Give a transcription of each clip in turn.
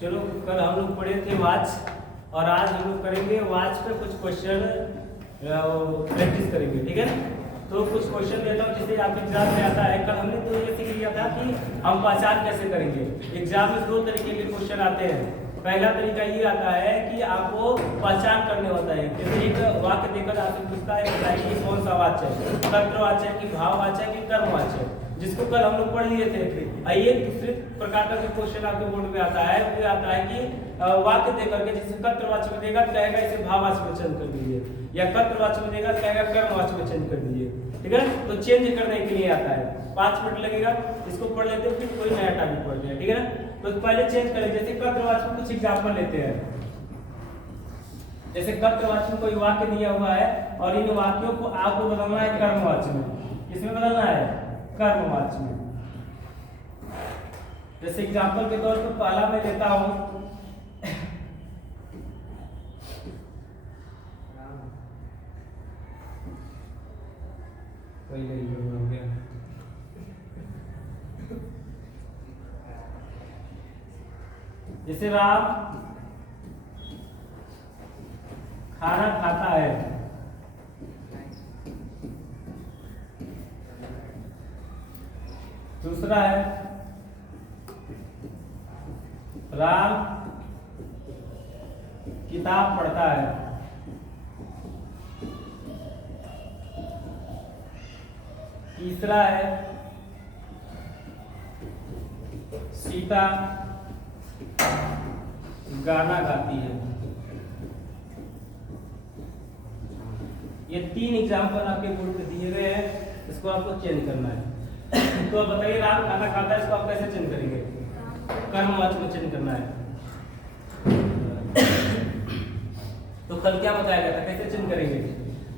चलो कल हम लोग पढ़े थे वॉच और आज हम लोग करेंगे वॉच पे कुछ क्वेश्चन प्रैक्टिस करेंगे, ठीक है। तो कुछ क्वेश्चन देता हूँ जिसे आपके एग्जाम में आता है। कल हमने तो ये सीख लिया था कि हम पहचान कैसे करेंगे। एग्जाम में दो तरीके के क्वेश्चन आते हैं। पहला तरीका ये आता है कि आपको पहचान करने होता है। जैसे एक वाक्य देकर आपसे पूछता है बताइए कि कौन सा वाच्य है, कर्तवाच्य है कि भाववाच्य है कि कर्मवाच्य है, जिसको कल हम लोग पढ़ लिए थे। आइए दूसरे प्रकार का जो क्वेश्चन आपके बोर्ड में आता है वो आता है कि वाक्य दे करके जैसे कर्तवाच्य में देगा कहेगा इसे भाववाच्य में चेंज कर दीजिए, या कर्तवाच्य में देगा कहेगा कर्मवाच्य में चेंज कर दीजिए, ठीक है। तो चेंज करने के लिए आता है, 5 मिनट लगेगा। इसको पढ़ लेते हैं फिर कोई नया टॉपिक पढ़ते हैं, ठीक है ना। तो पहले चेंज करें, जैसे कर्तवाच्य में कुछ एग्जांपल लेते हैं। जैसे कर्तवाच्य में कोई वाक्य दिया हुआ है और इन वाक्यों को आपको बदलना है कर्मवाच्य में। किसमें बदलना है? कर्मवाच्य में। जैसे एग्जांपल के तौर पर पहला मैं लेता हूं, हो गया। जैसे राम खाना खाता है, दूसरा है राम किताब पढ़ता है, तीसरा है सीता गाना गाती है। ये 3 एग्जाम्पल आपके बोर्ड पे दिए गए हैं, इसको आपको चेंज करना है। तो बताइए राम खाना खाता है, इसको आप कैसे चेंज करेंगे? कर्मवाच्य में चेंज करना है। तो कल क्या बताया गया था, कैसे चेंज करेंगे?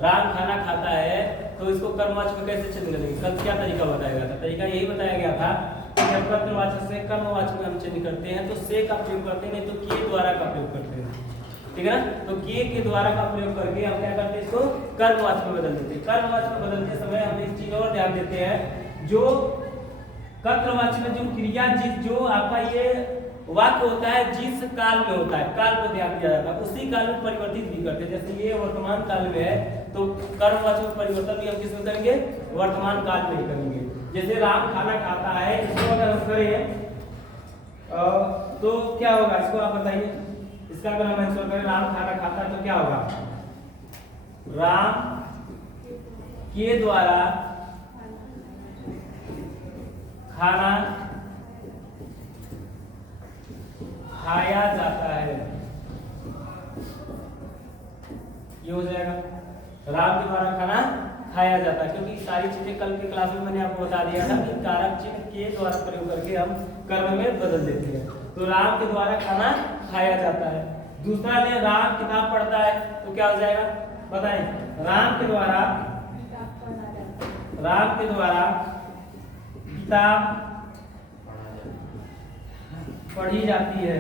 राम खाना खाता है तो इसको कर्मवाच्य में कैसे चेंज करेंगे? कल क्या तरीका बताया गया था? तरीका यही बताया गया था कि जब कर्तवाच्य से कर्मवाच्य में हम चेंज करते हैं तो से का प्रयोग करते हैं, नहीं तो के द्वारा का प्रयोग करते हैं, ठीक है ना। तो के द्वारा का प्रयोग करके हम क्या करते हैं, इसको कर्मवाच्य में बदल देते हैं। कर्मवाच्य में बदलते समय हम एक चीज और ध्यान देते हैं, जो कर्तवाच्य में जो क्रिया जो आपका ये वाक्य होता है जिस काल में होता है, काल को ध्यान दिया जाता है, उसी काल में परिवर्तित भी करते हैं। जैसे ये वर्तमान काल में है तो कर्मवाच्य में परिवर्तन भी हम किसमें करेंगे? वर्तमान काल में ही करेंगे। जैसे राम खाना खाता है, इसको अगर हम करें तो क्या होगा, इसको आप बताइए। इसका अगर हम आंसर करें राम खाना खाता है तो क्या होगा? राम के द्वारा खाना खाया जाता है, ये हो जाएगा। राम के द्वारा खाना खाया जाता है, क्योंकि सारी चीजें कल के क्लास में मैंने आपको बता दिया था कि कारक चिन्ह के द्वारा प्रयोग करके हम कर्म में बदल देते हैं। तो राम के द्वारा खाना खाया जाता है। दूसरा ले राम किताब पढ़ता है तो क्या हो जाएगा बताएं? राम के द्वारा किताब पढ़ी जाती है।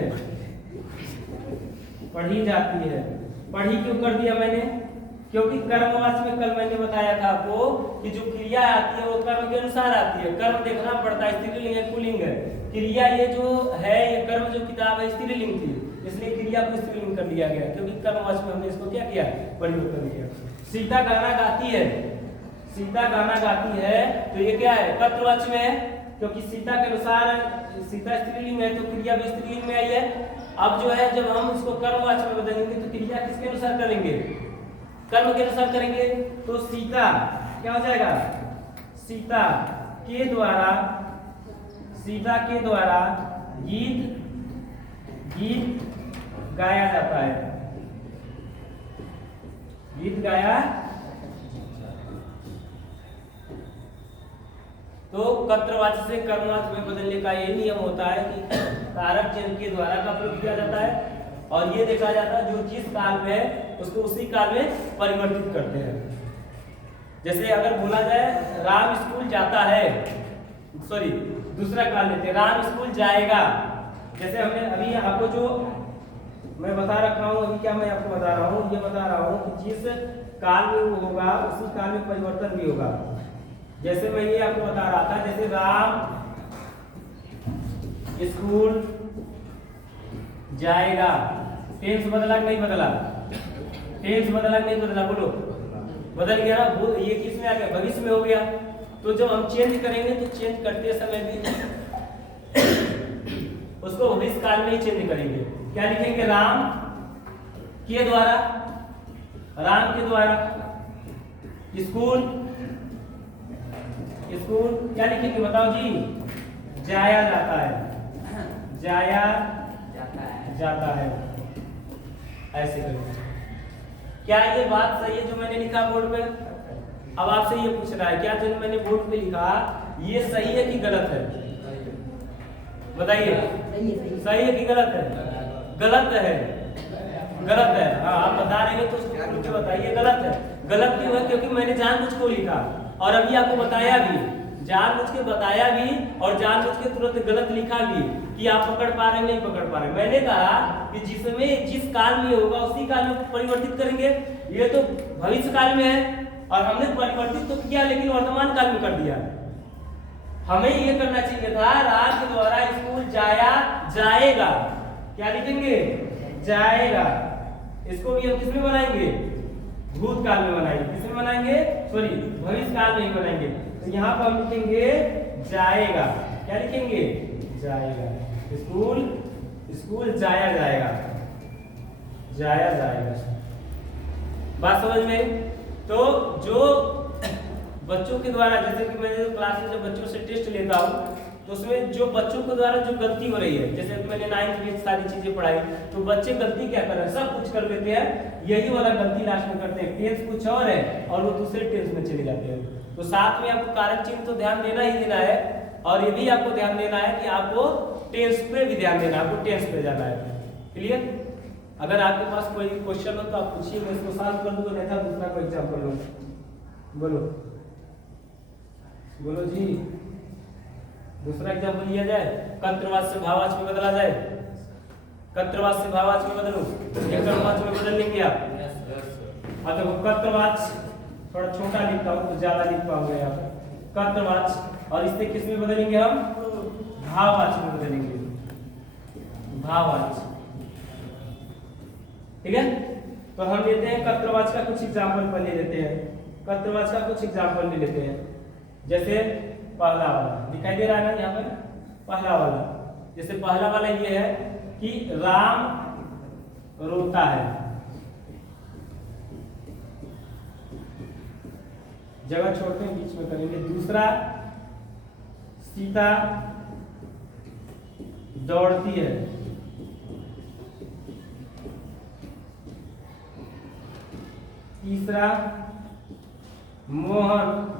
पढ़ी क्यों कर दिया मैंने? क्योंकि कर्मवाच्य में कल मैंने बताया था आपको कि जो क्रिया आती है वो कर्म के अनुसार आती है। कर्म देखना पड़ता है, स्त्रीलिंग है पुल्लिंग है। क्रिया ये जो है, ये कर्म जो किताब है स्त्रीलिंग थी, इसलिए क्रिया को स्त्रीलिंग कर दिया गया, क्योंकि कर्मवाच्य में हमने इसको क्या किया? परिवर्तन किया। सीता गाना गाती है तो ये क्या है? कर्तवाच्य में है, क्योंकि सीता के अनुसार सीता स्त्रीलिंग है तो क्रिया भी स्त्रीलिंग में आई है। अब जो है जब हम इसको कर्मवाच्य में बदलेंगे तो क्रिया किसके अनुसार करेंगे? कर्म के अनुसार करेंगे। तो सीता क्या हो जाएगा? सीता के द्वारा गीत गाया जाता है। गीत गाया। तो कर्तवाच्य से कर्मवाच्य में बदलने का यही नियम होता है कि कारक चिन्ह के द्वारा का प्रयोग किया जाता है और ये देखा जाता है जो जिस काल में है उसको उसी काल में परिवर्तित करते हैं। जैसे अगर बोला जाए राम स्कूल जाता है, सॉरी दूसरा काल लेते हैं, राम स्कूल जाएगा। जैसे हमने अभी आपको जो मैं बता रखा हूँ, अभी क्या मैं आपको बता रहा हूँ, ये बता रहा हूँ कि जिस काल में वो होगा उसी काल में परिवर्तन भी होगा। जैसे मैं ये आपको बता रहा था, जैसे राम स्कूल जाएगा। टेंस बदला कि नहीं बदला? टेंस बदला कि नहीं बदला? बोलो। बदल गया ना। ये किस में आ गया? भविष्य में हो गया। तो जब हम चेंज करेंगे तो चेंज करते समय भी उसको भविष्य काल में ही चेंज करेंगे। क्या लिखेंगे? राम के द्वारा, राम के द्वारा स्कूल, स्कूल क्या लिखेंगे बताओ जी? जाया जाता है, जाया जाता है। ऐसे करेंगे। क्या ये बात सही है जो मैंने लिखा बोर्ड पे? अब आपसे ये पूछ रहा है क्या जो मैंने बोर्ड पे लिखा ये सही है कि गलत है? बताइए। सही है कि गलत है? गलत है। गलत है। हाँ आप बता रहे हैं तो उसको खुल के बताइए गलत है। गलत क्यों है? क्योंकि मैंने जानबूझ को लिखा और अभी आपको बताया भी, जानबूझ के बताया भी और जानबूझ के तुरंत गलत लिखा भी कि आप पकड़ पा रहे नहीं पकड़ पा रहे। मैंने कहा कि जिसमें जिस काल में होगा उसी काल में परिवर्तित करेंगे। ये तो भविष्य काल में है और हमने परिवर्तित तो किया लेकिन वर्तमान काल में कर दिया। हमें ये करना चाहिए था राज के द्वारा स्कूल जाया जाएगा। क्या लिखेंगे? जाएगा। इसको भी हम किसमें बनाएंगे? भूतकाल में बनाएंगे। किसमें बनाएंगे? सॉरी भविष्य काल में ही बनाएंगे। तो यहाँ पर हम लिखेंगे जाएगा। क्या लिखेंगे? जाएगा। स्कूल, स्कूल जाया जाएगा, जाया जाएगा। बात समझ में? तो जो बच्चों के द्वारा, जैसे कि मैं जो क्लास में जब बच्चों से टेस्ट लेता हूँ तो उसमें जो बच्चों के द्वारा जो गलती हो रही है, जैसे मैंने 9th में सारी चीजें पढ़ाई तो बच्चे गलती क्या कर रहे हैं? सब कुछ कर लेते हैं, यही वाला गलती लास्ट में करते हैं। टेंस कुछ और है और वो दूसरे टेंस में चले जाते हैं। तो साथ में आपको कारक चिन्ह तो ध्यान देना ही देना है और ये भी आपको ध्यान देना है कि आपको टेंस पे भी ध्यान देना है, आपको टेंस पे जाना है। क्लियर? अगर आपके पास कोई क्वेश्चन हो तो आप पूछिए, मैं इसको सॉल्व कर दूंगा, नहीं था दूसरा कोई एग्जांपल लो। बोलो बोलो जी। दूसरा एग्जांपल लिया जाए, कर्तृवाच से भाववाच में बदला जाए। कर्तृवाच से भाववाच में बदलो, या कर्मवाच में बदल लेंगे आप? अब देखो कर्तृवाच थोड़ा छोटा लिखता हूँ तो ज्यादा लिख पाओगे आप। कर्तृवाच और इससे किस में बदलेंगे हम? भाववाच में बदलेंगे, भाववाच। ठीक है? तो हम लेते हैं कर्तृवाच का कुछ एग्जांपल पर ले लेते हैं। कर्तृवाच का कुछ एग्जांपल ले लेते हैं। जैसे पहला वाला दिखाई दे रहा है ना यहाँ पर? पहला वाला, जैसे पहला वाला ये है कि राम रोता है। जगह छोड़ते हैं, बीच में करेंगे। दूसरा, सीता दौड़ती है। तीसरा, मोहन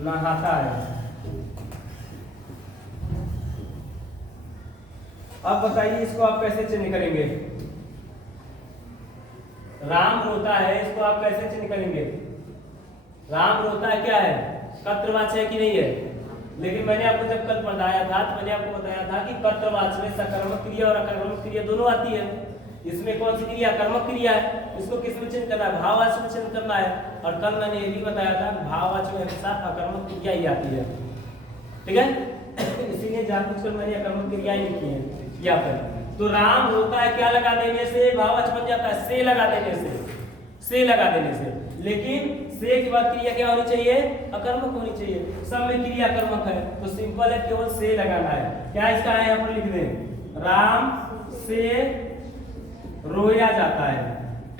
नहाता है। अब बताइए इसको आप कैसे चेंज करेंगे? राम रोता है, इसको आप कैसे चेंज करेंगे? राम रोता है क्या है? कर्तृवाच है कि नहीं है? लेकिन मैंने आपको जब कल पढ़ाया था तो मैंने आपको बताया था कि कर्तृवाच में सकर्मक क्रिया और अकर्मक क्रिया दोनों आती है। इसमें कौन सी क्रिया? कर्मक क्रिया है। इसको किस में चेंज करना है? भाववाच में चेंज करना है। और कल मैंने ये भी बताया था भाववाच में हमेशा अकर्मक क्रिया ही आती है। ठीक है? इसीलिए जानबूझकर मैंने अकर्मक क्रिया ही लिखी है यहाँ पर। तो राम रोता है, क्या लगा देने से भाववाच बन जाता है? से लगा देने से लगा देने से। लेकिन से के बाद क्रिया क्या होनी चाहिए? अकर्मक होनी चाहिए। सब में क्रिया कर्मक है तो सिंपल है, केवल से लगाना है। क्या इसका है यहाँ पर लिख दें? राम से रोया जाता है।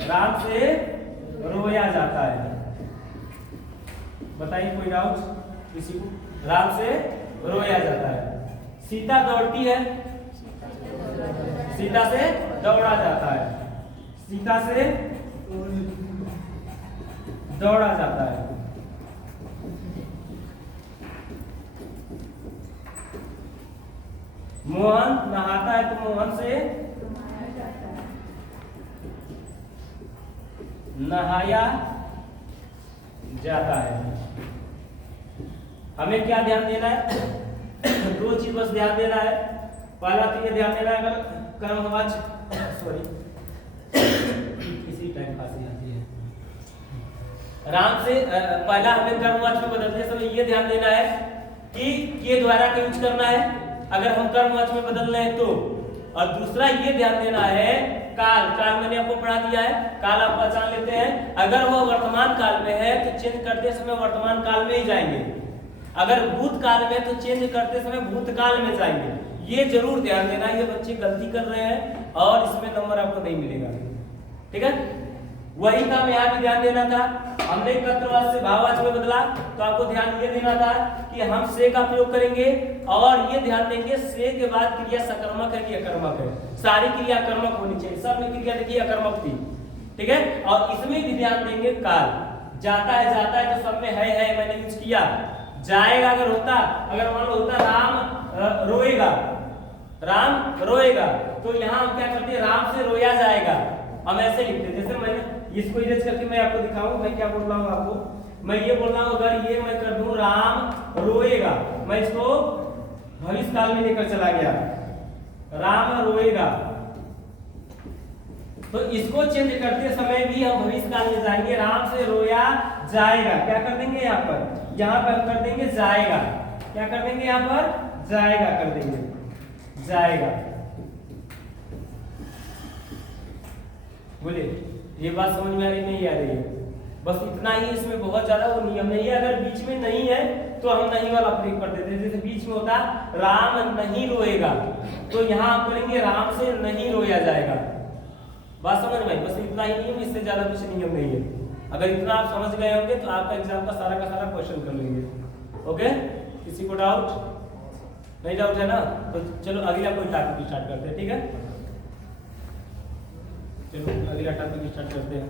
राम से रोया जाता है। बताइए कोई डाउट किसी को? राम से रोया जाता है। सीता दौड़ती है, सीता से दौड़ा जाता है। सीता से दौड़ा जाता है। मोहन नहाता है तो मोहन से नहाया जाता है। हमें क्या ध्यान देना है? दो चीज बस ध्यान देना है। पहला तो ये ध्यान देना है अगर कर्मवाच सॉरी इसी टाइम खांसी आती है। राम से पहला हमें कर्मवाच में बदलते समय ये ध्यान देना है कि के द्वारा का यूज करना है अगर हम कर्मवाचक में बदल रहे हैं तो, और दूसरा ये ध्यान देना है काल, काल मैंने आपको पढ़ा दिया है, काल आप पहचान लेते हैं, अगर वह वर्तमान काल में है तो चेंज करते समय वर्तमान काल में ही जाएंगे, अगर भूतकाल में तो चेंज करते समय भूतकाल में जाएंगे। ये जरूर ध्यान देना, ये बच्चे गलती कर रहे हैं और इसमें नंबर आपको नहीं मिलेगा, ठीक है। वही काम यहाँ भी ध्यान देना था, हमने कर्तृवाचक से भाववाचक में बदला तो आपको ध्यान ये देना था कि हम से का प्रयोग करेंगे और ये ध्यान देंगे से के बाद क्रिया सकर्मक है कि अकर्मक है, सारी क्रिया कर्मक होनी चाहिए, सब में क्रिया देखिए अकर्मक थी, ठीक है। और इसमें भी ध्यान देंगे काल, जाता है तो सब में है मैंने यूज किया, जाएगा अगर होता, अगर मान लो होता राम रोएगा, राम रोएगा, तो यहाँ हम क्या करते हैं राम से रोया जाएगा, हम ऐसे लिखते हैं। जैसे मैंने इसको इरेज करके मैं आपको दिखाऊं, मैं क्या बोल रहा हूँ आपको, मैं ये बोल रहा हूँ अगर ये मैं कर दूं राम रोएगा, मैं इसको भविष्य काल में लेकर चला गया, राम रोएगा, तो इसको चेंज करते समय भी हम भविष्य काल में जाएंगे, राम से रोया जाएगा, क्या कर देंगे यहाँ पर हम कर देंगे जाएगा, क्या कर देंगे यहाँ पर जाएगा कर देंगे, जाएगा। बोलिए ये बात समझ में आ रही नहीं आ रही है? बस इतना ही, इसमें बहुत ज्यादा वो नियम नहीं है, अगर बीच में नहीं है तो हम नहीं वाला प्रयोग कर देते हैं। जैसे बीच में होता राम नहीं रोएगा, तो यहाँ आप करेंगे राम से नहीं रोया जाएगा। बात समझ में आई? बस इतना ही नियम, इससे ज्यादा कुछ नियम नहीं है। अगर इतना आप समझ गए होंगे तो आपका एग्जाम का सारा क्वेश्चन कर लेंगे। ओके, किसी को डाउट नहीं? डाउट है ना? तो चलो अगला कोई टॉपिक स्टार्ट करते हैं, ठीक है। चलो अगला टॉपिक स्टार्ट करते हैं।